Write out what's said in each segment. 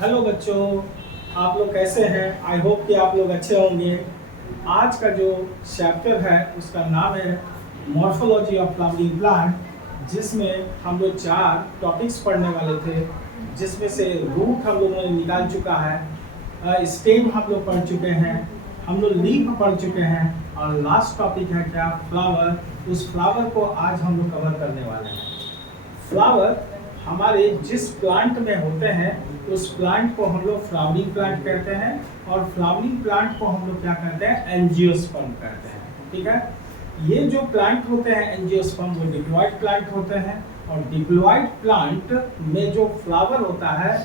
Hello बच्चों, आप लोग कैसे हैं? आई होप कि आप लोग अच्छे होंगे। आज का जो चैप्टर है उसका नाम है मॉर्फोलॉजी ऑफ फ्लावरिंग प्लांट, जिसमें हम लोग 4 टॉपिक्स पढ़ने वाले थे, जिसमें से रूट हम लोगों ने निकाल चुका है, स्टेम हम लोग पढ़ चुके हैं, हम लोग लीफ पढ़ चुके हैं और लास्ट टॉपिक है क्या, फ्लावर। उस फ्लावर को आज हम लोग कवर करने वाले हैं। फ्लावर हमारे जिस प्लांट में होते हैं उस प्लांट को हम लोग फ्लावरिंग प्लांट कहते हैं, और फ्लावरिंग प्लांट को हम लोग क्या कहते हैं, एंजियोस्पर्म कहते हैं। ठीक है, ये जो प्लांट होते हैं एंजियोस्पर्म वो डिप्लॉइड प्लांट होते हैं, और डिप्लॉइड प्लांट में जो फ्लावर होता है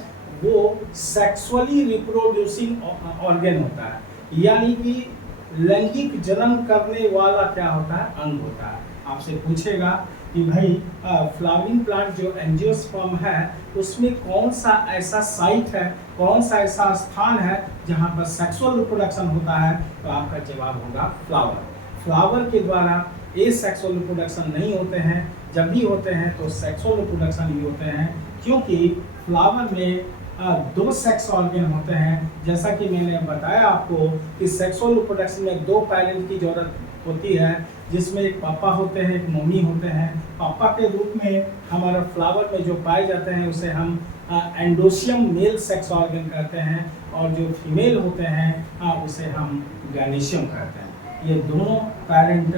वो सेक्सुअली रिप्रोड्यूसिंग ऑर्गेन होता है, यानी कि लैंगिक जन्म करने वाला क्या होता है, अंग होता है। आपसे पूछेगा कि भाई फ्लावरिंग प्लांट जो एंजियोस्पर्म है उसमें कौन सा ऐसा साइट है, कौन सा ऐसा स्थान है जहाँ पर सेक्सुअल रिप्रोडक्शन होता है, तो आपका जवाब होगा फ्लावर। फ्लावर के द्वारा ए सेक्सुअल रिप्रोडक्शन नहीं होते हैं, जब भी होते हैं तो सेक्सुअल रिप्रोडक्शन भी होते हैं, क्योंकि फ्लावर में 2 सेक्स ऑर्गन होते हैं। जैसा कि मैंने बताया आपको कि सेक्सुअल रिप्रोडक्शन में 2 पेरेंट की जरूरत होती है, जिसमें एक पापा होते हैं, एक मम्मी होते हैं। पापा के रूप में हमारा फ्लावर में जो पाए जाते हैं उसे हम एंडोशियम मेल सेक्स ऑर्गन कहते हैं, और जो फीमेल होते हैं उसे हम गैमेशियम कहते हैं। ये दोनों पेरेंट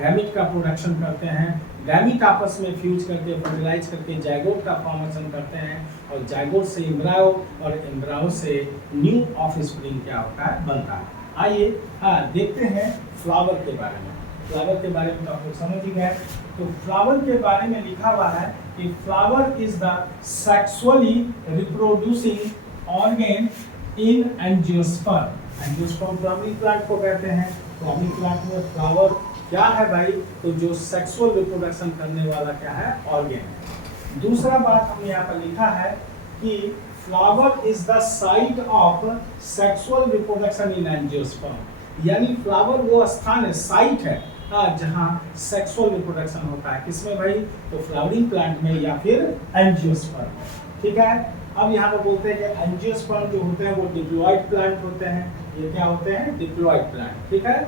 गैमिट का प्रोडक्शन करते हैं, गैमिट आपस में फ्यूज करके फर्टिलाइज करके जाइगोट का फॉर्मेशन करते हैं, और जाइगोट से एम्ब्रायो और एम्ब्रायो से न्यू ऑफस्प्रिंग क्या होता है, बनता है। आइए देखते हैं फ्लावर के बारे में। फ्लावर के बारे में तो आप लोग समझ ही गए। तो फ्लावर के बारे में लिखा हुआ है कि flower is the sexually reproducing organ in angiosperm. Angiosperm flowering plant को कहते हैं। फ्लावरिंग प्लांट में फ्लावर क्या है भाई, तो जो सेक्सुअल रिप्रोडक्शन करने वाला क्या है, ऑर्गन है। दूसरा बात हमने यहाँ पर लिखा है कि flower is the site of sexual reproduction in angiosperm, यानी फ्लावर वो स्थान है, साइट है जहाँ सेक्सुअल रिप्रोडक्शन होता है। किसमें भाई, तो फ्लावरिंग प्लांट में या फिर एंजियोस्पर्म। ठीक है, अब यहाँ पर बोलते हैं कि एंजियोस्पर्म जो होते हैं वो डिप्लॉइड प्लांट होते हैं। ये क्या होते हैं, डिप्लॉइड प्लांट। ठीक है,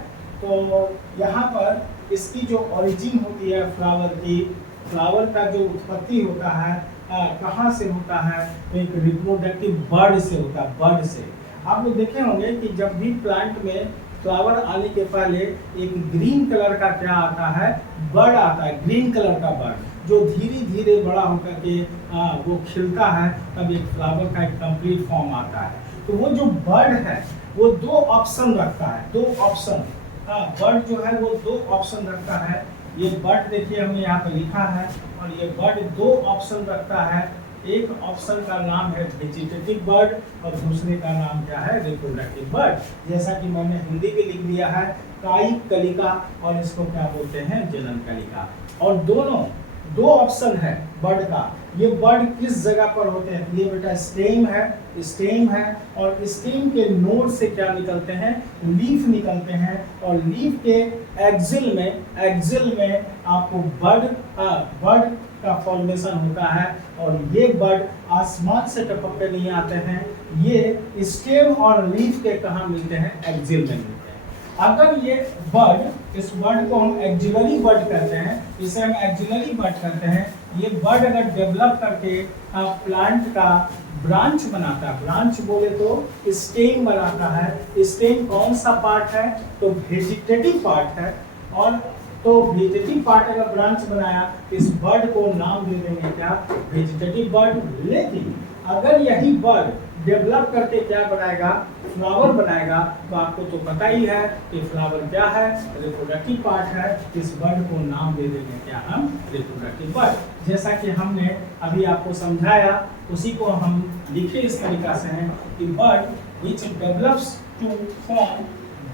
तो यहाँ पर इसकी जो ओरिजिन होती है फ्लावर की, फ्लावर का जो उत्पत्ति होता है कहाँ से होता है, तो एक रिप्रोडक्टिव बर्ड से होता है, बर्ड से। आप लोग देखे होंगे कि जब भी प्लांट में फ्लावर आने के पहले एक ग्रीन कलर का क्या आता है, बर्ड आता है, ग्रीन कलर का बर्ड, जो धीरे धीरे बड़ा होकर के वो खिलता है, तब एक फ्लावर का एक कंप्लीट फॉर्म आता है। तो वो जो बर्ड है वो 2 ऑप्शन रखता है, 2 ऑप्शन। बर्ड जो है वो 2 ऑप्शन रखता है। ये बर्ड देखिए हमने यहाँ पर लिखा है, और ये बर्ड 2 ऑप्शन रखता है। एक ऑप्शन का नाम है वेजिटेटिव बर्ड और दूसरे का नाम क्या है, रिप्रोडक्टिव बर्ड। जैसा कि मैंने हिंदी में लिख दिया है कायिक कलिका, और इसको क्या बोलते हैं, जनन कलिका। और दोनों 2 ऑप्शन है बर्ड का। ये बर्ड किस जगह पर होते हैं, ये बेटा स्टेम है, स्टेम है, और स्टेम के नोड से क्या निकलते हैं, लीफ निकलते हैं, और लीफ के एक्सिल में आपको बर्ड का फॉर्मेशन होता है। और ये बर्ड आसमान से टपक के नहीं आते हैं, ये स्टेम और लीफ के कहाँ मिलते हैं, एक्सिल में मिलते हैं। अगर ये बर्ड, इस बर्ड को हम एक्सिलरी बर्ड कहते हैं, इसे हम एक्सिलरी बर्ड कहते हैं। ये बर्ड अगर डेवलप करके प्लांट का ब्रांच बनाता है, ब्रांच बोले तो स्टेम बनाता है। स्टेम कौन सा पार्ट है, तो वेजिटेटिव पार्ट है। और तो वेजिटेटिव पार्ट अगर ब्रांच बनाया, इस बर्ड को नाम दे देंगे क्या, वेजिटेटिव बर्ड। लेकिन अगर यही बर्ड डेवलप करके क्या बनाएगा, फ्लावर बनाएगा, तो आपको तो पता ही है कि फ्लावर क्या है, रिप्रोडक्टिव पार्ट है। इस बर्ड को नाम दे देंगे क्या, हम रिप्रोडक्टिव बर्ड। जैसा कि हमने अभी आपको समझाया, उसी को हम लिखे इस तरीका से हैं कि bud which develops to form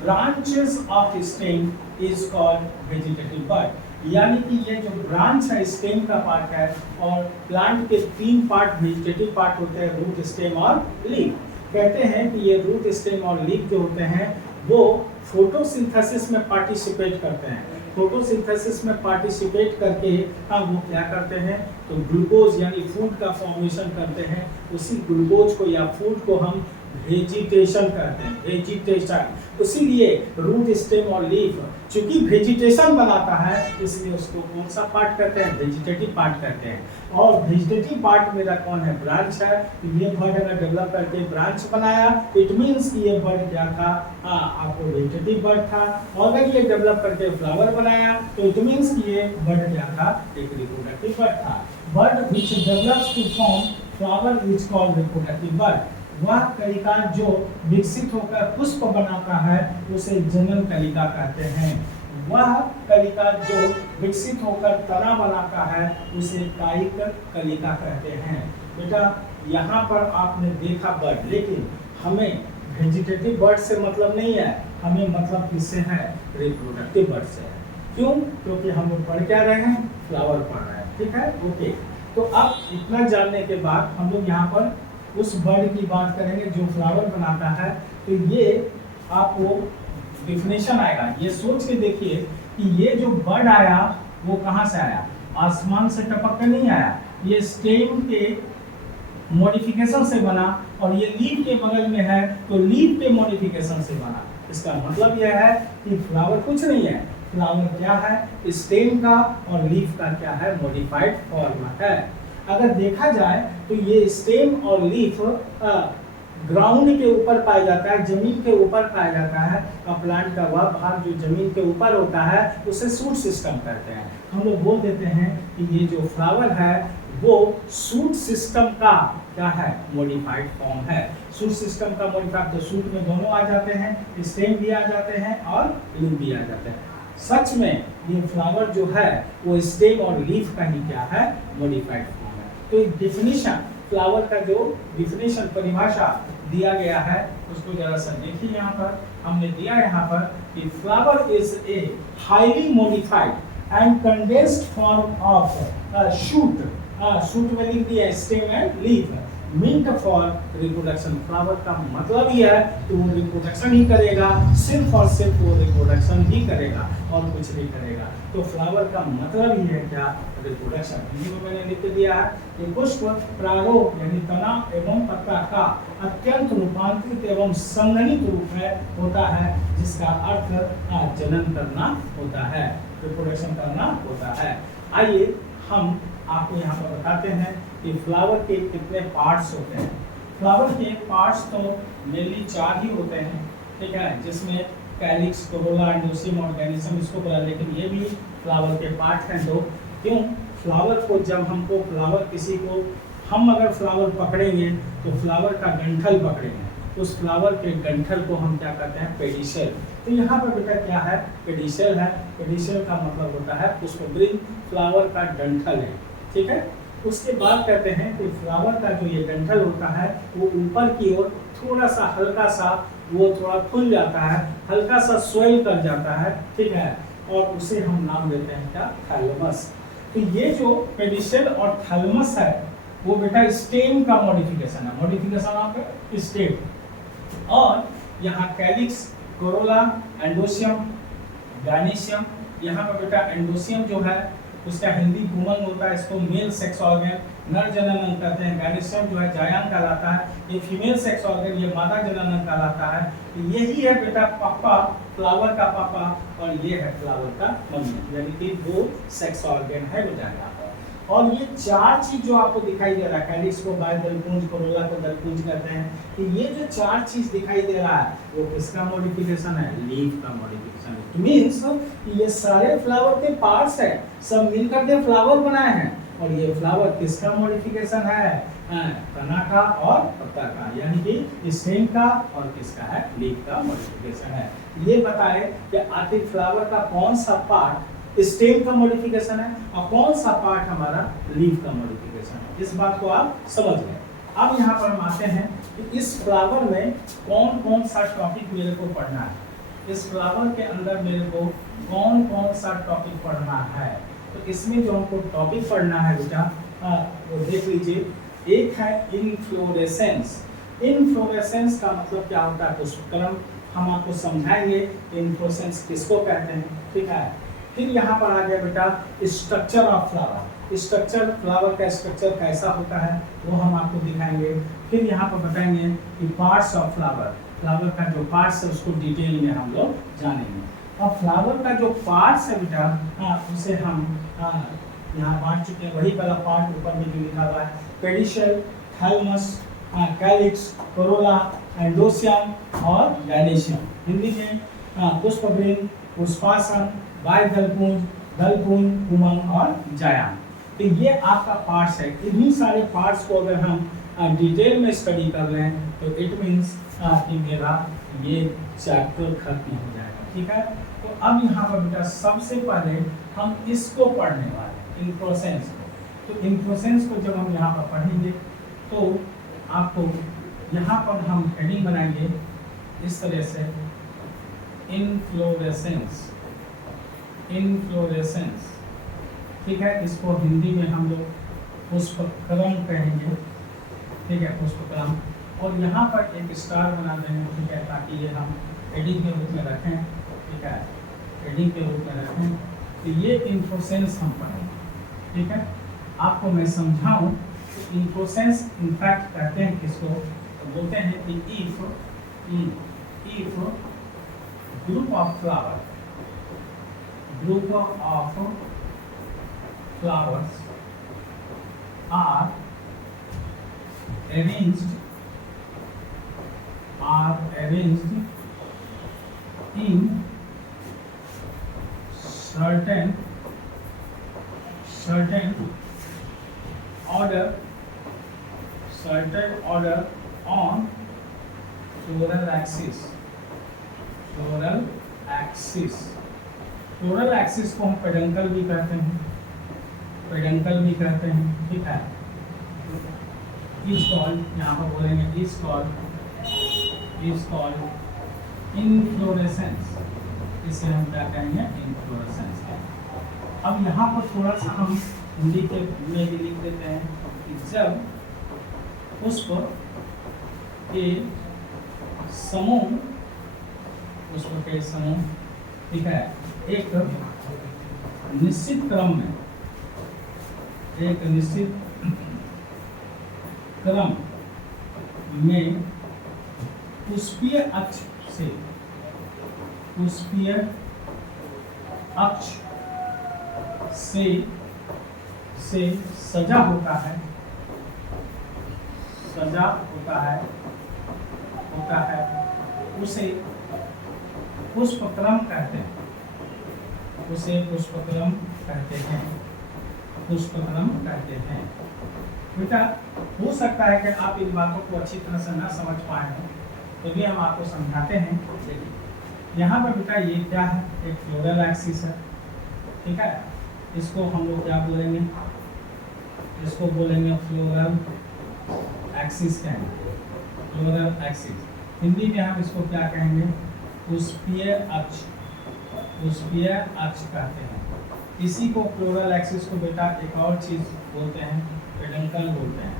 branches of stem is called vegetative bud. यानी कि ये जो ब्रांच है स्टेम का पार्ट है, और प्लांट के 3 पार्ट वेजिटेटिव पार्ट होते हैं, रूट, स्टेम और लीफ। कहते हैं कि ये रूट, स्टेम और लीफ जो होते हैं वो फोटोसिंथेसिस में पार्टिसिपेट करते हैं। फोटोसिंथेसिस में पार्टिसिपेट करके हम वो क्या करते हैं, तो ग्लूकोज यानी फूड का फॉर्मेशन करते हैं। उसी ग्लूकोज को या फूड को हम वेजिटेशन कहते हैं, वेजिटेशन। इसीलिए रूट, स्टेम और लीफ चूंकि वेजिटेशन बनाता है, इसलिए उसको कौन सा पार्ट कहते हैं, वेजिटेटिव पार्ट कहते हैं। और वेजिटेटिव पार्ट मेरा कौन है, ब्रांच है। तो ये बर्ड अगर डेवलप करके ब्रांच बनाया, इट मीन्स कि ये बर्ड क्या था, आपको वेजिटेटिव बर्ड था। और अगर ये डेवलप करके फ्लावर बनाया, तो इट मीन्स कि ये बर्ड क्या था, एक रिप्रोडक्टिव बर्ड था। Bud which develops to form flower is called reproductive bud. वह कलिका जो विकसित होकर पुष्प बनाता है, उसे जनन कलिका कहते हैं। वह कलिका जो विकसित होकर तना बनाता है, उसे कायिक कलिका कहते हैं। बेटा यहाँ पर आपने देखा बर्ड, लेकिन हमें वेजिटेटिव बर्ड से मतलब नहीं है, हमें मतलब किससे है, रिप्रोडक्टिव बर्ड से है। क्यों? क्योंकि हम लोग पढ़ क्या रहे हैं, फ्लावर पढ़ रहे हैं। ठीक है, ओके। तो अब इतना जानने के बाद हम लोग यहाँ पर उस बर्ड की बात करेंगे जो फ्लावर बनाता है। तो ये आपको डिफिनेशन आएगा, ये सोच के देखिए कि ये जो बर्ड आया वो कहाँ से आया, आसमान से टपक कर नहीं आया, ये स्टेम के मॉडिफिकेशन से बना, और ये लीफ के बगल में है तो लीफ के मॉडिफिकेशन से बना। इसका मतलब यह है कि फ्लावर कुछ नहीं है, फ्लावर क्या है, स्टेम का और लीफ का क्या है, मॉडिफाइड फॉर्म है। अगर देखा जाए तो ये स्टेम और लीफ ग्राउंड के ऊपर पाया जाता है, जमीन के ऊपर पाया जाता है। और प्लांट का वह भाग जो जमीन के ऊपर होता है, उसे शूट सिस्टम कहते हैं। हम लोग बोल देते हैं कि ये जो फ्लावर है वो शूट सिस्टम का क्या है, मॉडिफाइड फॉर्म है। शूट सिस्टम का मॉडिफाइड, तो शूट में दोनों आ जाते हैं, स्टेम भी आ जाते हैं और लीफ भी आ जाते हैं। सच में ये फ्लावर जो है वो स्टेम और लीफ का ही क्या है, मॉडिफाइड फॉर्म है। तो एक डिफिनीशन, फ्लावर का जो डिफिनीशन, परिभाषा दिया गया है, उसको जरा सा देखिए। यहाँ पर हमने दिया यहाँ पर कि flower is a highly modified and condensed form of shoot. Shoot में लिख दिया stem and leaf, meant for reproduction. Flower का मतलब ही है कि वो रिप्रोडक्शन ही करेगा, सिर्फ और सिर्फ वो रिप्रोडक्शन ही करेगा और कुछ नहीं करेगा। तो फ्लावर का मतलब ही है क्या, रिप्रोडक्शन। हिंदी में मैंने लिख दिया है कि पुष्प प्रारूप यानी तना एवं पत्ता का अत्यंत रूपांतरित एवं संघनित रूप में होता है, जिसका अर्थ जनन करना होता है, रिप्रोडक्शन करना होता है। आइए हम आपको यहाँ पर बताते हैं कि फ्लावर के कितने पार्ट्स होते हैं। फ्लावर के पार्ट्स तो मेनली 4 ही होते हैं, ठीक है, जिसमें कैलिक्स, कोरोला, एंडोसियम और गैनिसम इसको बोला, लेकिन ये भी फ्लावर के पार्ट हैं 2। क्यों? फ्लावर को जब हमको फ्लावर किसी को हम अगर फ्लावर पकड़ेंगे तो फ्लावर का डंठल पकड़ेंगे, उस फ्लावर के डंठल को हम क्या कहते हैं, पेडिसेल। तो यहाँ पर बेटा क्या है, पेडिसेल है। पेडिसेल का मतलब होता है पुष्पवृंत, फ्लावर का डंठल है, ठीक है। उसके बाद कहते हैं कि फ्लावर का जो ये डंठल होता है वो ऊपर की ओर थोड़ा सा हल्का सा वो थोड़ा फूल जाता है, हल्का सा स्वेल कर जाता है, ठीक है, और उसे हम नाम देते हैं क्या, थैलेमस। तो ये जो पेडिसेल और थैलेमस है वो बेटा स्टेम का मॉडिफिकेशन है, मॉडिफिकेशन ऑफ स्टेम। और यहाँ कैलिक्स, कोरोला, एंडोसियम, गैनिशियम, यहाँ पर बेटा एंडोसियम जो है उसका हिंदी गुमंग होता है, इसको मेल सेक्स ऑर्गन, नर जनन कहते हैं। गैनिशियम जो है जायन कहलाता है, ये फीमेल सेक्स ऑर्गन, ये मादा जनन कहलाता है। तो यही है बेटा पापा, फ्लावर का पापा, और ये है फ्लावर का मम्मी, यानी कि 2 सेक्स ऑर्गन है वजाइना। और ये 4 चीज जो आपको दिखाई दे रहा है, कैलिक्स को बाह्यदलपुंज, कोरोला को दलपुंज कहते हैं, कि ये जो 4 चीज दिखाई दे रहा है वो किसका मॉडिफिकेशन है, लीफ का मॉडिफिकेशन है। इट मींस ये सारे फ्लावर के पार्ट्स है, सब मिलकर के फ्लावर बनाए हैं, और ये फ्लावर किसका मॉडिफिकेशन है, तना का और पत्ता का, यानी कि स्टेम का और किसका है, लीफ का मॉडिफिकेशन है। ये बताए कि आखिर फ्लावर का कौन सा पार्ट स्टेम का मॉडिफिकेशन है और कौन सा पार्ट हमारा लीफ का मॉडिफिकेशन है। इस बात को आप समझ गए। अब यहाँ पर हम आते हैं कि इस फ्लावर में कौन कौन सा टॉपिक मेरे को पढ़ना है, इस फ्लावर के अंदर मेरे को कौन कौन सा टॉपिक पढ़ना है। तो इसमें जो हमको टॉपिक पढ़ना है बेटा वो देख लीजिए। एक है इनफ्लोरेसेंस। इनफ्लोरेसेंस का मतलब क्या होता है, पुष्पक्रम। हम आपको समझाएंगे इनफ्लोरेसेंस किसको कहते हैं, ठीक है। फिर यहाँ पर आ गया बेटा structure of flower. Structure, flower का स्ट्रक्चर कैसा होता है वो हम आपको दिखाएंगे। फिर यहाँ पर बताएंगे कि पार्ट्स ऑफ फ्लावर, फ्लावर का जो पार्ट्स है उसको डिटेल में हम लोग जानेंगे। और फ्लावर का जो पार्ट्स है बेटा उसे हम यहाँ बांट चुके हैं। वही वाला पार्ट ऊपर में जो लिखा हुआ है, पेडिशल, थैलमस, कैलिक्स, कोरोला, एंडोसियम और गायनेशियम। हिंदी में पुष्पग्रेन, पुष्पासन, बाह्यदलपुंज, दलपुंज, पुमंग और जायाम। तो ये आपका पार्ट्स है। इन्हीं सारे पार्ट्स को अगर हम डिटेल में स्टडी कर लें तो इट मीन्स कि मेरा ये चैप्टर खत्म हो जाएगा। ठीक है, तो अब यहाँ पर बेटा सबसे पहले हम इसको पढ़ने वाले हैं, इन्फ्लोरेसेंस को। तो इन्फ्लोरेसेंस को जब हम यहाँ पर पढ़ेंगे तो आपको यहाँ पर हम हेडिंग बनाएंगे इस तरह से, इन्फ्लोरेसेंस। इन्फ्लोरेसेंस, ठीक है, इसको हिंदी में हम लोग पुष्पक्रम कहेंगे। ठीक है, पुष्पक्रम। और यहाँ पर एक स्टार बना देंगे, ठीक है, ताकि ये हम हेडिंग के रूप में रखें। ठीक है, हेडिंग के रूप में रखें। तो ये इन्फ्लोरेसेंस हम पढ़ेंगे। ठीक है, आपको मैं समझाऊं तो इन्फ्लोरेसेंस इनफैक्ट कहते हैं किसको, तो बोलते हैं कि if group of flower, group of flowers are arranged in certain order on floral axis। Floral axis को हम पेडंकल भी कहते हैं, ठीक है। इज कॉल्ड, यहाँ पर बोलेंगे इज कॉल्ड इन्फ्लोरेसेंस। इसे हम क्या कहेंगे, इन्फ्लोरेसेंस। अब यहाँ पर थोड़ा सा हम हिंदी के में भी लिख देते हैं कि जब पुष्प के समूह, ठीक है, एक निश्चित क्रम में पुष्पीय अक्ष से सजा होता है, उसे पुष्पक्रम कहते हैं। पुष्पक्रम कहते हैं। बेटा हो सकता है कि आप इन बातों को अच्छी तरह से ना समझ पाए हो, तो भी हम आपको समझाते हैं। यहाँ पर बेटा ये क्या है, एक फ्लोरल एक्सिस है। ठीक है, इसको हम लोग क्या बोलेंगे, इसको बोलेंगे फ्लोरल एक्सिस कहेंगे। फ्लोरल एक्सिस हिंदी में हम इसको क्या कहेंगे, पुष्पीय अक्ष कहते हैं। इसी को फ्लोरल एक्सिस को बेटा एक और चीज बोलते हैं, पेडंकल बोलते हैं।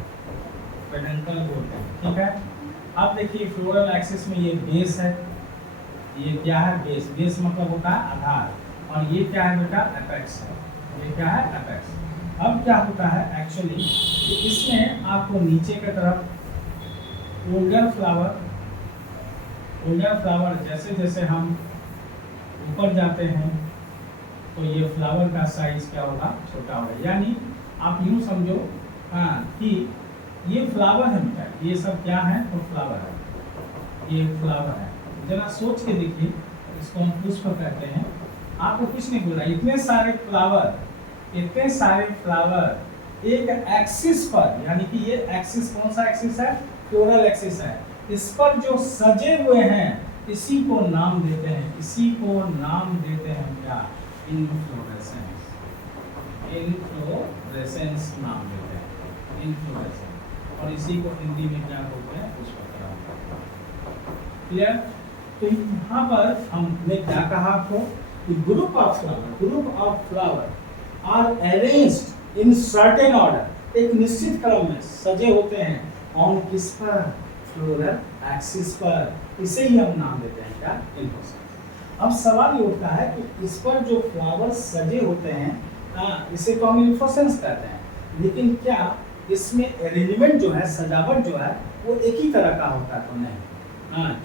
ठीक है, अब देखिए फ्लोरल एक्सिस में ये बेस है, ये क्या है, बेस मतलब होता है आधार, और ये क्या है बेटा, एपेक्स है। ये क्या है, एपेक्स। अब क्या होता है एक्चुअली, इसमें आपको नीचे की तरफ ओल्डर फ्लावर जैसे जैसे हम ऊपर जाते हैं तो ये फ्लावर का साइज क्या होगा, छोटा होगा। यानी आप यूं समझो कि ये फ्लावर है बेटा, ये सब क्या है, तो फ्लावर है, ये फ्लावर है। जरा सोच के देखिए, इसको हम पुष्प कहते हैं। आपको कुछ नहीं बोला, इतने सारे फ्लावर एक एक्सिस पर, यानी कि ये एक्सिस कौन सा एक्सिस है, फ्लोरल एक्सिस है। इस पर जो सजे हुए हैं इसी को नाम देते हैं क्या, इन्फ्लोरेसेंस नाम देते हैं, इन्फ्लोरेसेंस। और इसी को हिंदी में क्या बोलते हैं, पुष्पक्रम। क्लियर? तो यहाँ पर हमने क्या कहा आपको कि group of flower are arranged in certain order, एक निश्चित क्रम में सजे होते हैं। ऑन किस पर, फ्लोरल एक्सिस पर। इसे ही हम नाम देते हैं क्या, इन्फ्लोरेसेंस। अब सवाल ये उठता है कि इस पर जो फ्लावर्स सजे होते हैं, इसे तो हम इन्फ्लोरेसेंस कहते हैं, लेकिन क्या इसमें अरेंजमेंट जो है, सजावट जो है, वो एक ही तरह का होता है तो नहीं।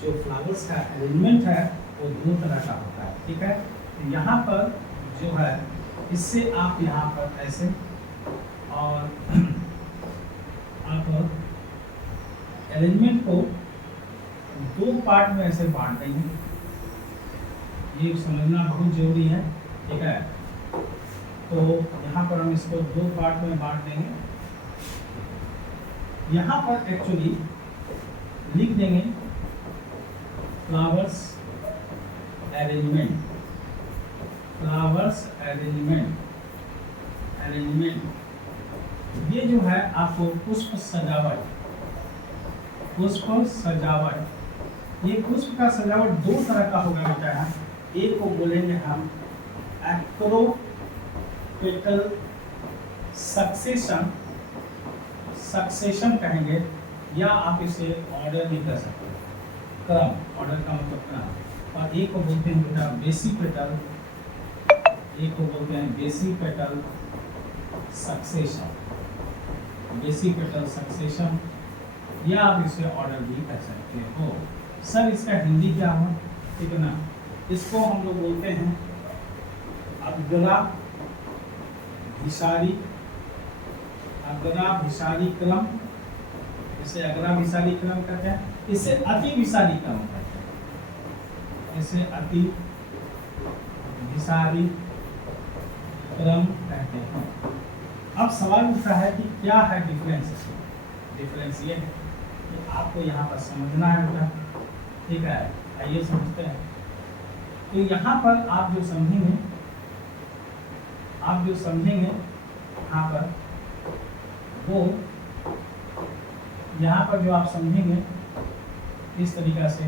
जो फ्लावर्स का अरेंजमेंट है वो दो तरह का होता है, ठीक है। तो यहाँ पर जो है, इससे आप यहाँ पर ऐसे और आप अरेंजमेंट को दो पार्ट में ऐसे बांट देंगे, ये समझना बहुत जरूरी है, ठीक है। तो यहाँ पर हम इसको दो पार्ट में बांट देंगे। यहाँ पर एक्चुअली लिख देंगे flowers arrangement, flowers arrangement, arrangement. ये जो है आपको पुष्प सजावट, पुष्प सजावट, ये पुष्प का सजावट दो तरह का होगा बेटा। एक को बोलेंगे हम एक्रोपेटल सक्सेशन, सक्सेशन कहेंगे, या आप इसे ऑर्डर भी कर सकते हैं, क्रम, ऑर्डर का मतलब क्रम। और एक को बोलते हैं बेटा बेसिपेटल, एक को बोलते हैं बेसिपेटल सक्सेशन, बेसिपेटल सक्सेशन, या आप इसे ऑर्डर भी कर सकते हो। सर इसका हिंदी क्या हो, ठीक है ना। इसको हम लोग बोलते हैं अग्रा भिसारी, अग्रा भिसारी क्रम, इसे अग्रा भिसारी क्रम कहते हैं। इसे अति भिसारी क्रम कहते हैं, इसे अति भिसारी क्रम कहते हैं। अब सवाल उठता है कि क्या है डिफरेंस। डिफरेंस ये है कि आपको यहाँ पर समझना है बेटा, ठीक है। आइए समझते हैं। तो यहाँ पर आप जो समझेंगे, आप जो समझेंगे यहाँ पर, वो यहाँ पर जो आप समझेंगे इस तरीका से,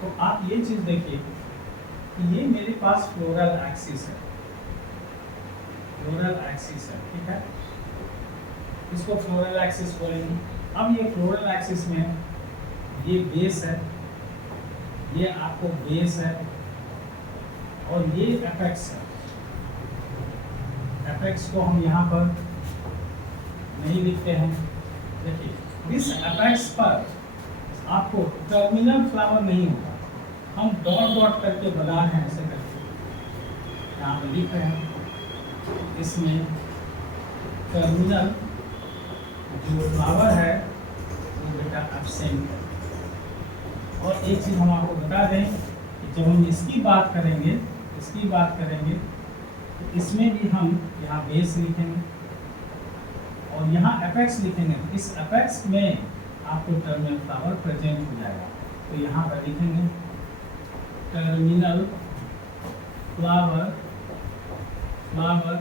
तो आप ये चीज़ देखिए कि ये मेरे पास फ्लोरल एक्सिस है, फ्लोरल एक्सिस है, ठीक है। इसको फ्लोरल एक्सिस बोलेंगे। अब ये फ्लोरल एक्सिस में ये बेस है, ये आपको बेस है, और ये एपेक्स है। एपेक्स को हम यहाँ पर नहीं लिखते हैं। देखिए इस एपेक्स पर आपको टर्मिनल फ्लावर नहीं होगा, हम डॉट डॉट करके बना रहे हैं, ऐसे करके यहाँ पर लिख रहे हैं। इसमें टर्मिनल जो फ्लावर है वो बेटा एब्सेंट है। और एक चीज़ हम आपको बता दें कि जब हम इसकी बात करेंगे, इसकी बात करेंगे, तो इसमें भी हम यहाँ बेस लिखेंगे और यहाँ एपेक्स लिखेंगे। इस एपेक्स में आपको टर्मिनल फ्लावर प्रेजेंट हो जाएगा। तो यहाँ पर लिखेंगे टर्मिनल फ्लावर, फ्लावर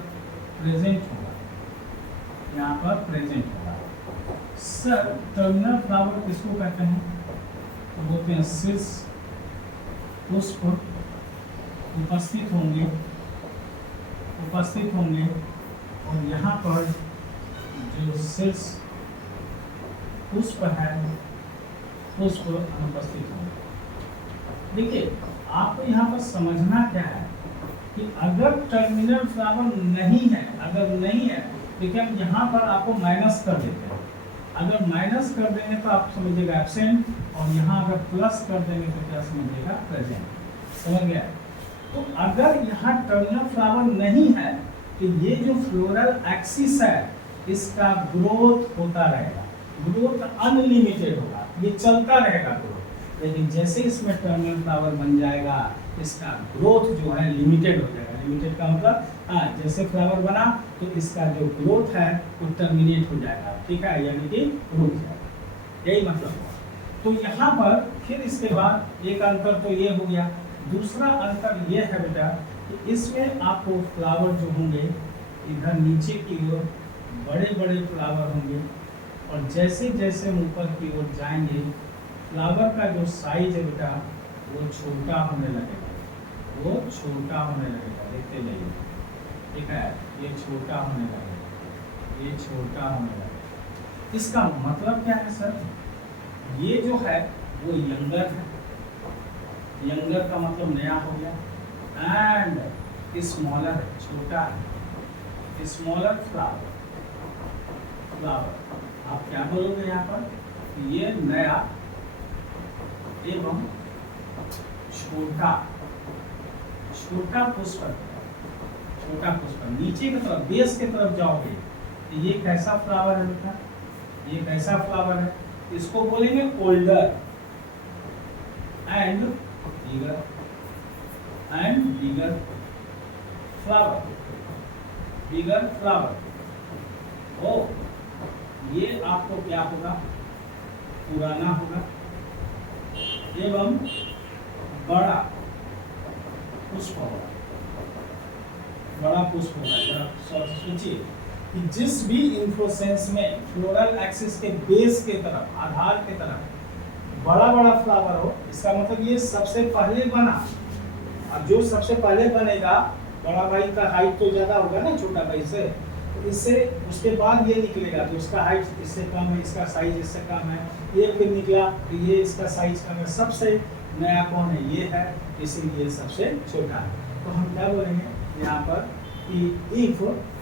प्रेजेंट होगा, यहाँ पर प्रेजेंट होगा। सर टर्मिनल फ्लावर किसको कहते हैं, तो बोलते हैं शीर्ष पुष्प उपस्थित होंगे, उपस्थित होंगे, और यहाँ पर जो शीर्ष पुष्प है, पुष्प अनुपस्थित होंगे। देखिए आपको यहाँ पर समझना क्या है कि अगर टर्मिनल फ्लावर नहीं है, अगर नहीं है, देखिए हम यहाँ पर आपको माइनस कर देते हैं। अगर माइनस कर देंगे तो आप समझिएगा एब्सेंट, और यहाँ अगर प्लस कर देंगे तो क्या समझिएगा, प्रेजेंट। समझ गया। तो अगर यहाँ टर्मिनल फ्लावर नहीं है तो ये जो फ्लोरल एक्सिस है इसका ग्रोथ होता रहेगा, ग्रोथ अनलिमिटेड होगा, ये चलता रहेगा ग्रोथ। लेकिन जैसे इसमें टर्मिनल फ्लावर बन जाएगा इसका ग्रोथ जो है लिमिटेड हो जाएगा। लिमिटेड का मतलब जैसे फ्लावर बना तो इसका जो ग्रोथ है वो टर्मिनेट हो जाएगा, ठीक है, यानी कि रुक जाएगा, यही मतलब हुआ। तो यहाँ पर फिर इसके बाद एक अंतर तो ये हो गया। दूसरा अंतर ये है बेटा कि इसमें आपको फ्लावर जो होंगे इधर नीचे की ओर बड़े बड़े फ्लावर होंगे, और जैसे जैसे हम ऊपर की ओर जाएंगे फ्लावर का जो साइज है बेटा वो छोटा होने लगेगा, वो छोटा होने लगेगा। देखते जाइए, ठीक है, ये छोटा होने लगेगा, ये छोटा होने लगेगा। इसका मतलब क्या है सर, ये जो है वो यंगर है, यंगर का मतलब नया हो गया, एंड स्मॉलर छोटा है, स्मॉलर फ्लावर, आप क्या बोलोगे यहाँ पर, ये नया एवं छोटा पुष्प, छोटा पुष्प। नीचे की तरफ बेस की तरफ जाओगे तो ये कैसा फ्लावर है बेटा, ये कैसा फ्लावर है, इसको बोलेंगे older and bigger flower, bigger flower. ओ ये आपको क्या होगा, पुराना होगा एवं बड़ा पुष्प होगा, बड़ा पुष्प होगा। जरा सोचिए कि जिस भी इन्फ्लोरेसेंस में फ्लोरल एक्सिस के बेस के तरफ, आधार के तरफ बड़ा फ्लावर हो, इसका मतलब ये सबसे पहले बना। अब जो सबसे पहले बनेगा, बड़ा भाई का हाइट तो ज्यादा होगा ना छोटा भाई से, तो इससे उसके बाद ये निकलेगा तो उसका हाइट इससे कम है, इसका साइज इससे कम है, ये फिर निकला तो ये इसका साइज कम है। सबसे नया कौन है, ये है, इसीलिए सबसे छोटा है। तो हम क्या बोलेंगे यहाँ पर कि if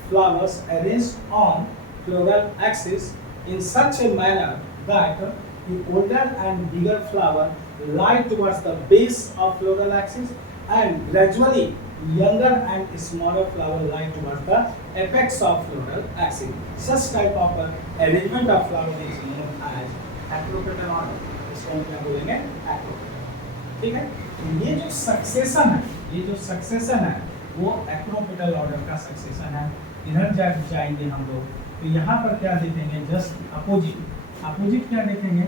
flowers arranged on floral axis in such a manner that the older and bigger flower lie towards the base of floral axis and gradually younger and smaller flower lie towards the apex of floral axis. Such type of arrangement of flower is known as acropetal order. इसको हम क्या बोलेंगे, acropetal। ठीक है, तो ये जो succession है, ये जो सक्सेशन है वो एक्रोपेटल ऑर्डर का सक्सेशन है। इधर जाएंगे हम लोग तो यहाँ पर क्या देखेंगे, जस्ट अपोजिट क्या देखेंगे,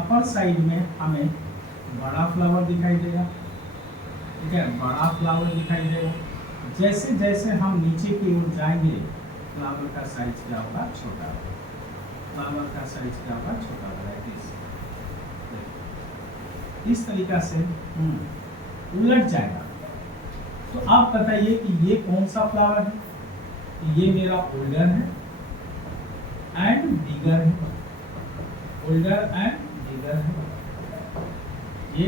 अपर साइड में हमें बड़ा फ्लावर दिखाई देगा, ठीक है, बड़ा फ्लावर दिखाई देगा। जैसे जैसे हम नीचे की ओर जाएंगे फ्लावर का साइज क्या होगा, छोटा होगा, फ्लावर का साइज क्या होगा, छोटा होगा। इस तरीका से उलट जाएगा। तो आप बताइए कि ये कौन सा फ्लावर है, ये मेरा ओल्डर है एंड बिगर है, ओल्डर एंड बिगर है। ये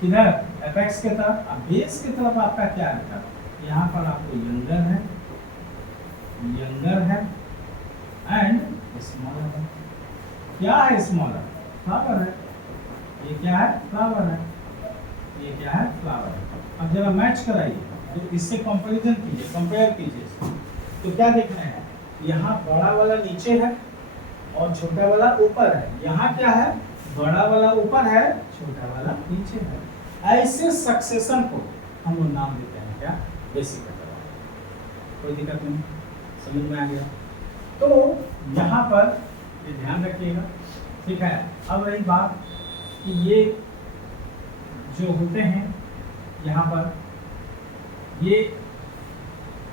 किधर, एपेक्स के तरफ। अब बेस के तरफ आपका क्या है, यहाँ पर आपको यंगर है एंड स्मॉलर है। क्या है स्मॉलर, फ्लावर है। ये क्या है, फ्लावर है। ये क्या है, फ्लावर है। अब जरा मैच कराइए, तो इससे कंपैरिजन कीजिए, कंपेयर कीजिए। तो क्या देखना है, यहाँ बड़ा वाला नीचे है और छोटा वाला ऊपर है। यहाँ क्या है, बड़ा वाला ऊपर है, छोटा वाला नीचे है। ऐसे सक्सेशन को हम लोग नाम देते हैं क्या, बेसिक। कोई दिक्कत नहीं, समझ में आ गया। तो यहाँ पर ये ध्यान रखिएगा, ठीक है। अब रही बात कि ये जो होते हैं यहाँ पर, ये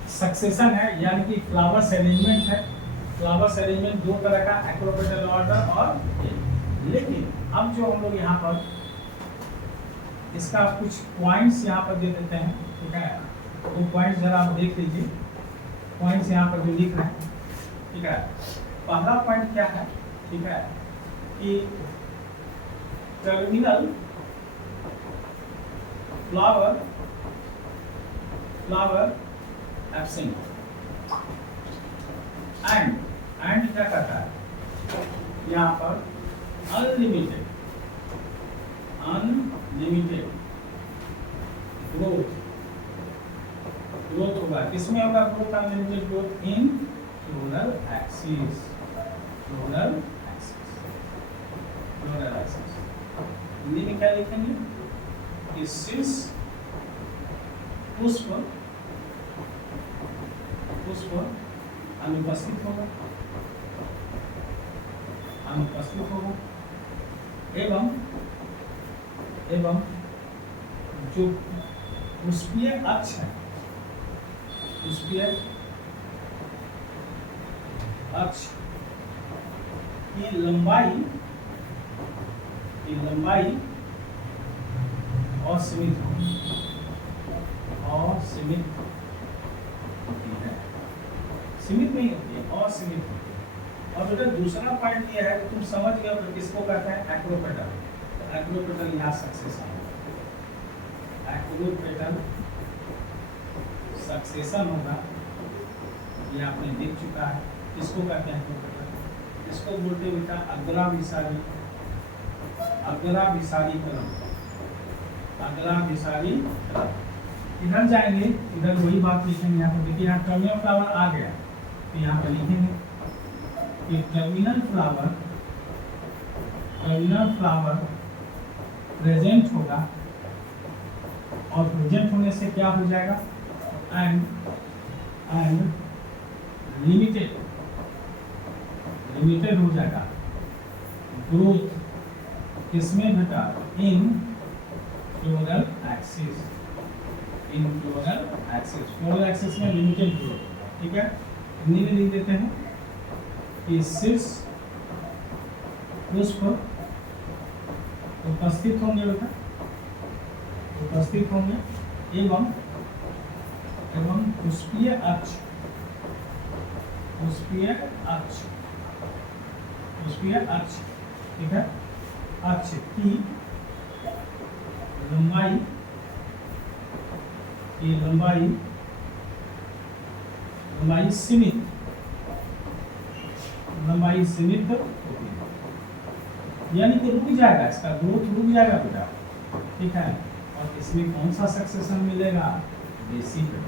सक्सेशन है, यानी कि फ्लावर्स अरेंजमेंट है। फ्लावर्स अरेंजमेंट दो तरह का, एक्रोपेटल ऑर्डर और लेकिन अब जो हम लोग यहाँ पर इसका कुछ पॉइंट्स यहाँ पर दे देते हैं, ठीक है। वो पॉइंट्स जरा आप देख लीजिए, पॉइंट्स यहाँ पर जो लिख रहे हैं, ठीक है। पहला पॉइंट क्या है, ठीक है, कि टर्मिनल फ्लावर एब्सेंट एंड क्या कहता है यहाँ पर, अनलिमिटेड ग्रोथ होगा। किसमें होगा growth, unlimited growth in floral axis, Hindi में क्या लिखेंगे कि शीर्ष पुष्प अनुपस्थित होगा एवं जो पुष्पीय अक्ष है, पुष्पीय अक्ष की लंबाई असीमित होती है, सीमित नहीं होती है, असीमित होती है। और बेटा दूसरा पॉइंट ये है कि तुम समझ गए किसको कहते हैं, एक्रोपेटल। तो एक्रोपेटल यहाँ सक्सेस आएगा। एक्रोपेटल सक्सेशन होगा, ये आपने देख चुका है। इसको कहते हैं एक्रोपेटल, इसको बोलते हैं बेटा अग्राभिसारी, अग्राभिसारी क्रम, अग्राभिसारी क्रम। इधर जाएंगे, इधर वही बात लिखेंगे। यहाँ पर देखिए, यहाँ टर्मिनल फ्लावर आ गया, तो यहाँ पर लिखेंगे कि टर्मिनल फ्लावर प्रेजेंट होगा, और प्रेजेंट होने से क्या हो जाएगा, एंड लिमिटेड हो जाएगा। ग्रोथ किसमें बेटा, इन फ्लोरल एक्सिस, फ्लोरल एक्सिस में लिमिटेड ग्रोथ। ठीक है, हिंदी में लिख देते हैं कि शीर्ष पुष्प उपस्थित होंगे बेटा, उपस्थित होंगे, एवं पुष्पीय अक्ष, ठीक है, अक्ष की लंबाई सीमित होती है, यानी कि रुक जाएगा, इसका ग्रोथ रुक जाएगा बेटा। ठीक है, और इसमें कौन सा सक्सेशन मिलेगा, बेसिपेटल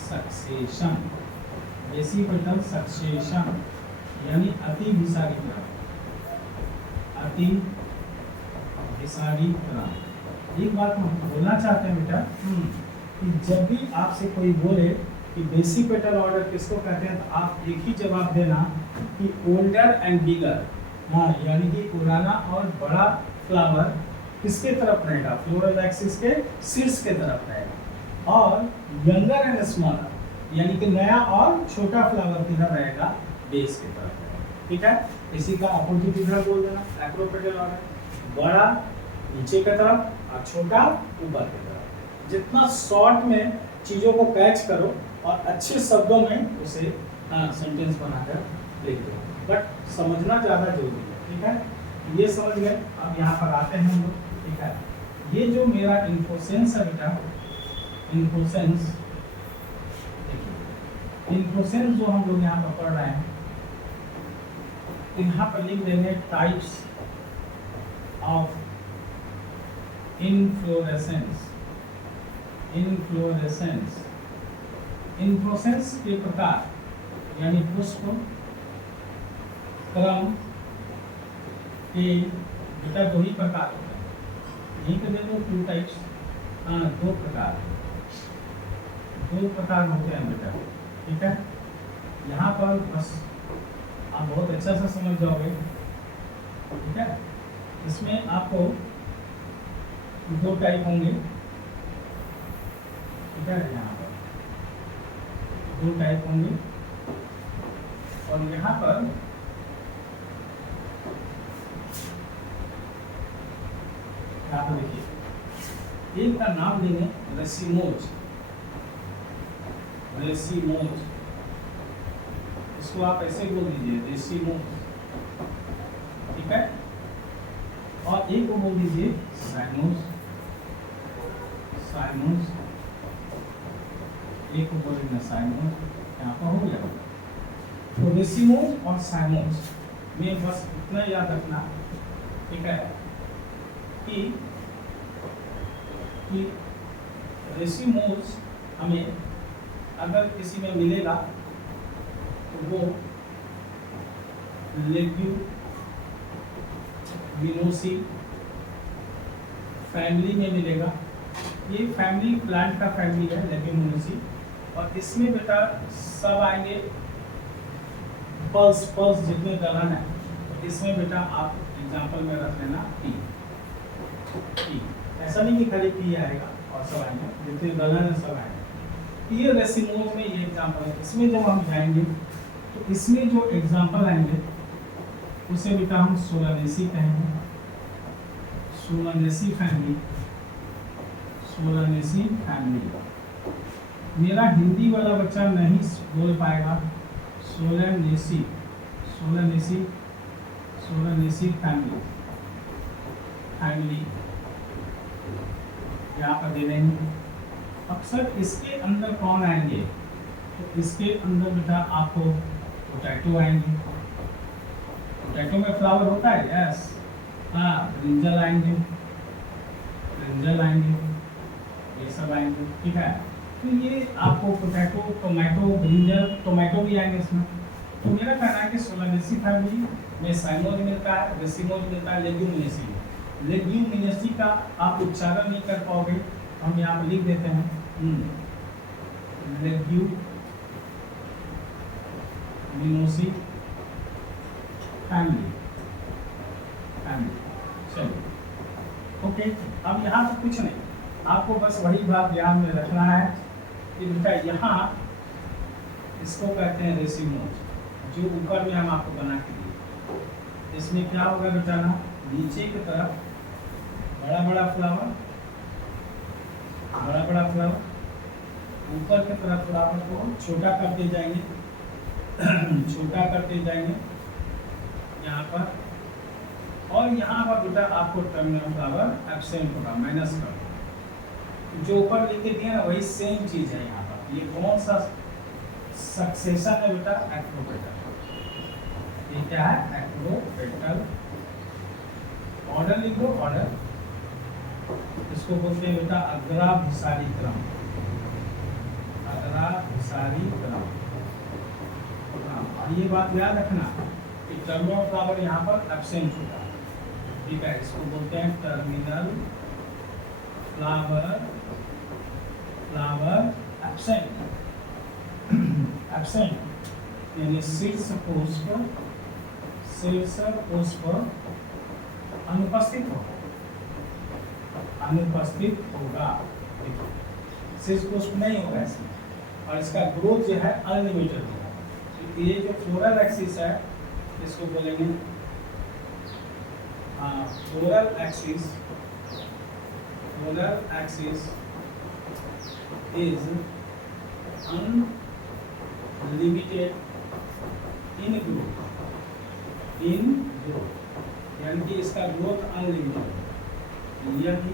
सक्सेशन, यानी अतिभिसारी क्रम। एक बात हम बोलना चाहते हैं बेटा कि जब भी आपसे कोई बोले कि बेसिपेटल ऑर्डर किसको कहते हैं, तो आप एक ही जवाब देना कि ओल्डर एंड बिगर। हाँ, यानी कि पुराना और बड़ा फ्लावर किसके तरफ रहेगा, फ्लोरल एक्सिस के शीर्ष के तरफ रहेगा, और यंगर एंड स्मॉलर, यानी कि नया और छोटा फ्लावर किधर रहेगा, बेस की तरफ रहेगा। ठीक है, इसी का अपोजिट इधर बोल देना, एक्रोपेटल ऑर्डर, बड़ा नीचे की तरफ और छोटा ऊपर की तरफ। जितना शॉर्ट में चीज़ों को कैच करो और अच्छे शब्दों में उसे सेंटेंस बनाकर लिख दो, बट समझना ज़्यादा जरूरी है। ठीक है, ये समझ गए। अब यहाँ पर आते हैं हम लोग। ठीक है, ये जो मेरा इन्फोसेंस है बेटा, इन्फोसेंस जो हम लोग यहाँ पर पढ़ रहे हैं, यहाँ पर लिख देंगे टाइप्स ऑफ इन्फ्लोरेसेंस के प्रकार, यानी पुष्प क्रम के बेटा दो ही प्रकार होते हैं। यहीं पे देखो 2 टाइप्स, दो प्रकार होते हैं बेटा। ठीक है, यहाँ पर बस आप बहुत अच्छा से समझ जाओगे। ठीक है, इसमें आपको 2 टाइप होंगे। ठीक है, यहाँ पर 2 टाइप होंगे, और यहाँ पर देखिए, एक का नाम लेंगे रेसिमोज, इसको आप ऐसे बोल दीजिए रेसिमोज। ठीक है, और एक को बोल दीजिए साइमोज, एक को बोलेंगे साइमोज। यहाँ पर हो गया। तो रेसिमोज और साइमोज में बस इतना याद रखना। ठीक है, कि रेसिमोज हमें अगर किसी में मिलेगा तो वो लेग्यूमिनोसी फैमिली में मिलेगा। ये फैमिली प्लांट का फैमिली है लेग्यूमिनोसी, और इसमें बेटा सब आएंगे पल्स जितने दलहन है, इसमें बेटा आप एग्जाम्पल में रख लेना पी। ऐसा नहीं कि खाली पी आएगा और सब आएंगे, जितने दलहन है सब आएंगे। ये रेसिमोज में ये एग्जाम्पल है। इसमें जब हम जाएंगे तो इसमें जो एग्जाम्पल आएंगे उसे बेटा हम सोलानेसी कहेंगे, सोलानेसी फैमिली। मेरा हिंदी वाला बच्चा नहीं बोल पाएगा सोलानेसी फैमिली। यहाँ पर दे देंगे। अब सर इसके अंदर कौन आएंगे, तो इसके अंदर बेटा आपको पोटैटो आएंगे। पोटैटो में फ्लावर होता है, यस। हाँ, ब्रिंजल आएंगे, ब्रिंजल आएंगे, ये सब आएंगे, ठीक है। तो ये आपको पोटैटो, टोमेटो, ब्रिंजल, टोमेटो भी आएंगे इसमें। तो मेरा कहना है कि सोलानेसी फैमिली में साइमोज मिलता है, रेसिमोज मिलता है, लेग्यूमिनेसी। लेग्यूमिनेसी का आप उच्चारण नहीं कर पाओगे, हम यहाँ पर लिख देते हैं लेग्यूमिनोसी फैमिली, चलिए ओके। अब यहाँ पर कुछ नहीं, आपको बस वही बात ध्यान में रखना है कि बेटा यहाँ इसको कहते हैं रेसिमोज, जो ऊपर में हम आपको बना के दिए। इसमें क्या होगा बेटा ना, नीचे की तरफ बड़ा बड़ा फ्लावर, बड़ा बड़ा फ्लावर, ऊपर की तरफ फ्लावर को छोटा करते जाएंगे, छोटा करते जाएंगे यहाँ पर। और यहाँ पर बेटा आपको टर्मिनल फ्लावर एब्सेंट होगा, माइनस का। जो ऊपर लिख के दिया ना वही सेम चीज है यहाँ पर। ये कौन सा सक्सेशन है बेटा, एक्रोपेटल। ये क्या है, एक्रोपेटल। ऑर्डर लिख दो, ऑर्डर। इसको बोलते हैं बेटा अग्राभिसारी क्रम, अग्राभिसारी क्रम। हाँ, ये बात याद रखना कि टर्मिनल फ्लावर यहाँ पर एब्सेंट होगा, ठीक है। इसको बोलते हैं terminal flower, flower absent. Absent यानी शीर्ष पुष्प, शीर्ष पुष्प अनुपस्थित होगा, अनुपस्थित होगा, शीर्ष पुष्प नहीं होगा इसमें। और इसका ग्रोथ जो है अनलिमिटेड होगा। तो ये जो फ्लोरल एक्सिस है इसको बोलेंगे floral axis, floral axis is unlimited in growth, in growth यानी कि इसका ग्रोथ अनलिमिटेड है। यदि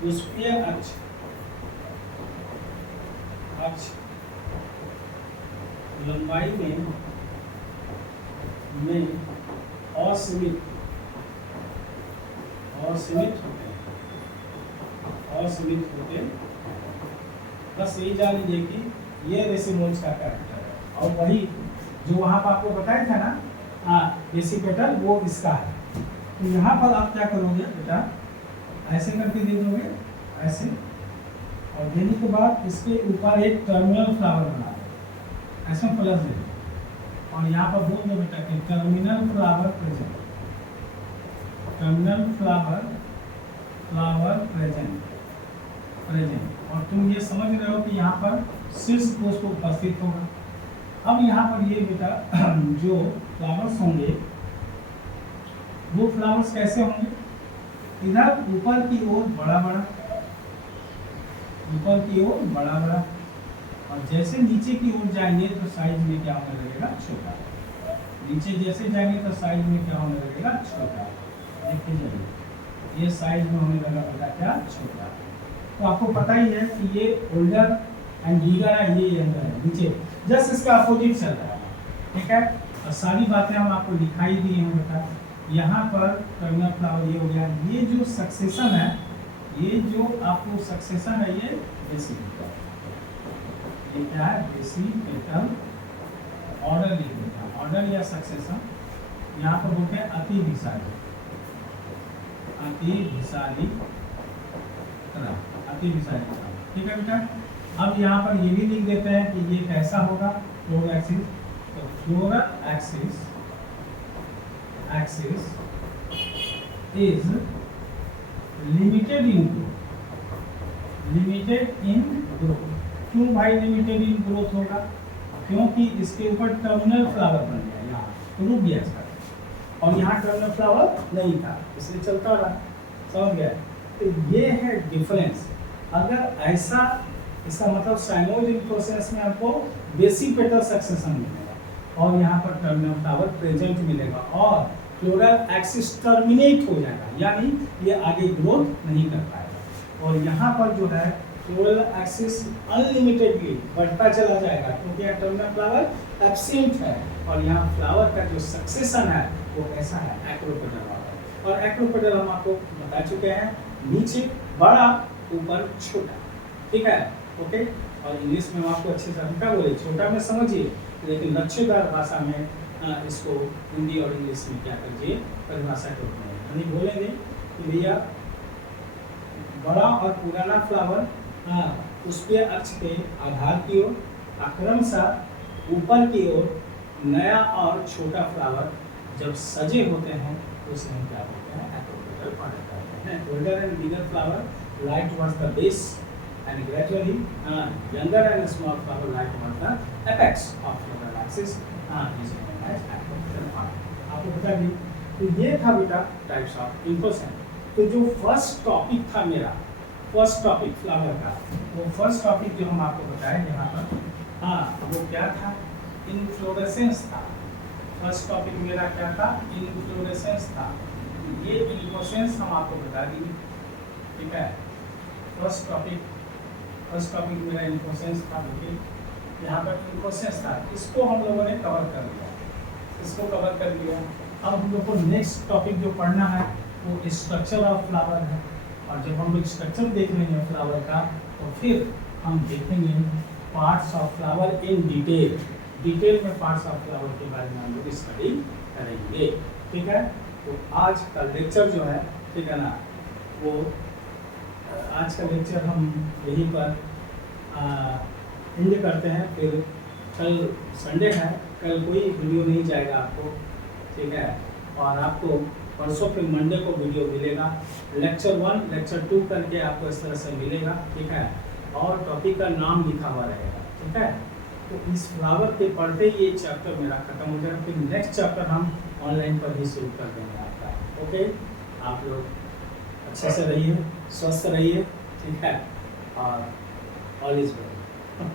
पुष्पीय अक्ष, अक्ष लंबाई में असीमित, असीमित होते हैं, असीमित होते। बस यही जान लीजिए कि ये रेसिमोज का कैरेक्टर है। और वही जो वहाँ पर आपको बताया था ना रेसिपेटल, वो इसका है। तो यहाँ पर आप क्या करोगे बेटा, ऐसे करके दे दोगे, ऐसे। और देने के बाद इसके ऊपर एक टर्मिनल फ्लावर बना दो, ऐसे प्लस दे दो। और यहाँ पर बोल दो बेटा कि terminal flower present, terminal flower, flower present, present. और तुम ये समझ रहे हो कि यहाँ पर शीर्ष पुष्प उपस्थित होगा। अब यहाँ पर ये बेटा जो फ्लावर्स होंगे वो फ्लावर्स कैसे होंगे, इधर ऊपर की ओर बड़ा बड़ा, ऊपर की ओर बड़ा बड़ा, और जैसे नीचे की ओर जाएंगे तो साइज में क्या होने लगेगा, छोटा। नीचे जैसे जाएंगे तो साइज में क्या होने लगेगा, छोटा। देखते जाइए, ये साइज में होने लगा बेटा क्या, छोटा। तो आपको पता ही है कि ये ओल्डर एंड लीगर है, ये यंगर है, नीचे जस्ट इसका अपोजिट चल रहा है, ठीक है। और सारी बातें हम आपको दिखाई दी हैं बेटा। यहाँ पर टर्मिनल फ्लावर ये हो गया। ये जो सक्सेशन है, ये जो आपको सक्सेशन है, ये बेसिक, ये क्या है, बेसिपेटल। ऑर्डर लिख देते हैं, ऑर्डर या सक्सेशन। यहाँ पर बोलते हैं अतिभिसारी, अतिभिसारी क्रम, अतिभिसारी क्रम, ठीक है बेटा। अब यहाँ पर ये भी लिख देते हैं कि ये कैसा होगा, फ्लोरल एक्सिस। तो floral axis, axis is limited in growth, limited in growth. क्यों भाई लिमिटेड इन ग्रोथ होगा, क्योंकि इसके ऊपर टर्मिनल फ्लावर बन गया, यहाँ तो रुक गया इसका। और यहाँ टर्मिनल फ्लावर नहीं था, इसलिए चलता रहा, समझ गया। तो ये है डिफरेंस। अगर ऐसा, इसका मतलब साइमोइड प्रोसेस में आपको बेसिपेटल सक्सेशन मिलेगा और यहाँ पर टर्मिनल फ्लावर प्रेजेंट मिलेगा। और फ्लोरल एक्सिस टर्मिनेट हो जाएगा, यानी ये आगे ग्रोथ नहीं कर पाएगा। और यहाँ पर जो है फ्लोरल एक्सिस अनलिमिटेडली बढ़ता चला जाएगा, क्योंकि यहाँ टर्मिनल फ्लावर एब्सेंट है। और यहाँ फ्लावर का जो सक्सेशन है वो कैसा है, एक्रोपेटल वाला। और एक्रोपेटल हम आपको बता चुके हैं, नीचे बड़ा ऊपर छोटा, ठीक है, ओके। और इंग्लिश में हम आपको अच्छे से हम क्या बोले, छोटा में समझिए, लेकिन लच्छेदार भाषा में इसको हिंदी और इंग्लिश में क्या कीजिए, परिभाषा के रूप में यानी बोलेंगे कि भैया बड़ा और पुराना फ्लावर उसके अक्ष के आधार की ओर क्रमशः ऊपर की ओर नया और छोटा फ्लावर जब सजे होते हैं तो उसे हम क्या बोलते हैं, एक्रोपेटल फ्लावर कहते हैं। older and bigger flower lie towards the base and gradually younger and small flower lie towards the apex of floral axis is known as acropetal flower। आपको बता दें तो ये था बेटा टाइप्स ऑफ इन्फोसेंट। तो जो फर्स्ट टॉपिक था मेरा, फर्स्ट टॉपिक फ्लावर का, वो फर्स्ट टॉपिक जो हम आपको बताए यहाँ पर, वो क्या था, इन्फ्लोरेसेंस था। फर्स्ट टॉपिक मेरा क्या था, इन्फ्लोरेसेंस था। ये इन्फ्लोरेसेंस हम आपको बता दिए, ठीक है। फर्स्ट टॉपिक मेरा इन्फ्लोरेसेंस था। देखिए यहाँ पर इन्फ्लोरेसेंस था, इसको हम लोगों ने कवर कर लिया, इसको कवर कर लिया। अब हम लोग को नेक्स्ट टॉपिक जो पढ़ना है वो स्ट्रक्चर ऑफ फ्लावर है। और जब हम लोग स्ट्रक्चर देख लेंगे फ्लावर का, तो फिर हम देखेंगे parts of flower in detail. Detail में पार्ट्स ऑफ फ्लावर के बारे में हम लोग स्टडी करेंगे, ठीक है। तो आज का लेक्चर जो है, ठीक है ना, वो आज का लेक्चर हम यहीं पर एंड करते हैं। फिर कल संडे है, कल कोई वीडियो नहीं जाएगा आपको, ठीक है। और आपको परसों फिर मंडे को वीडियो मिलेगा, लेक्चर 1 लेक्चर 2 करके आपको इस तरह से मिलेगा, ठीक है। और टॉपिक का नाम लिखा हुआ रहेगा, ठीक है। तो इस फ्लावर के पढ़ते ही ये चैप्टर मेरा खत्म हो जाएगा। फिर नेक्स्ट चैप्टर हम ऑनलाइन पर ही शुरू कर देंगे आपका, ओके। आप लोग अच्छे से रहिए, स्वस्थ रहिए, ठीक है, और ऑल इज वेल।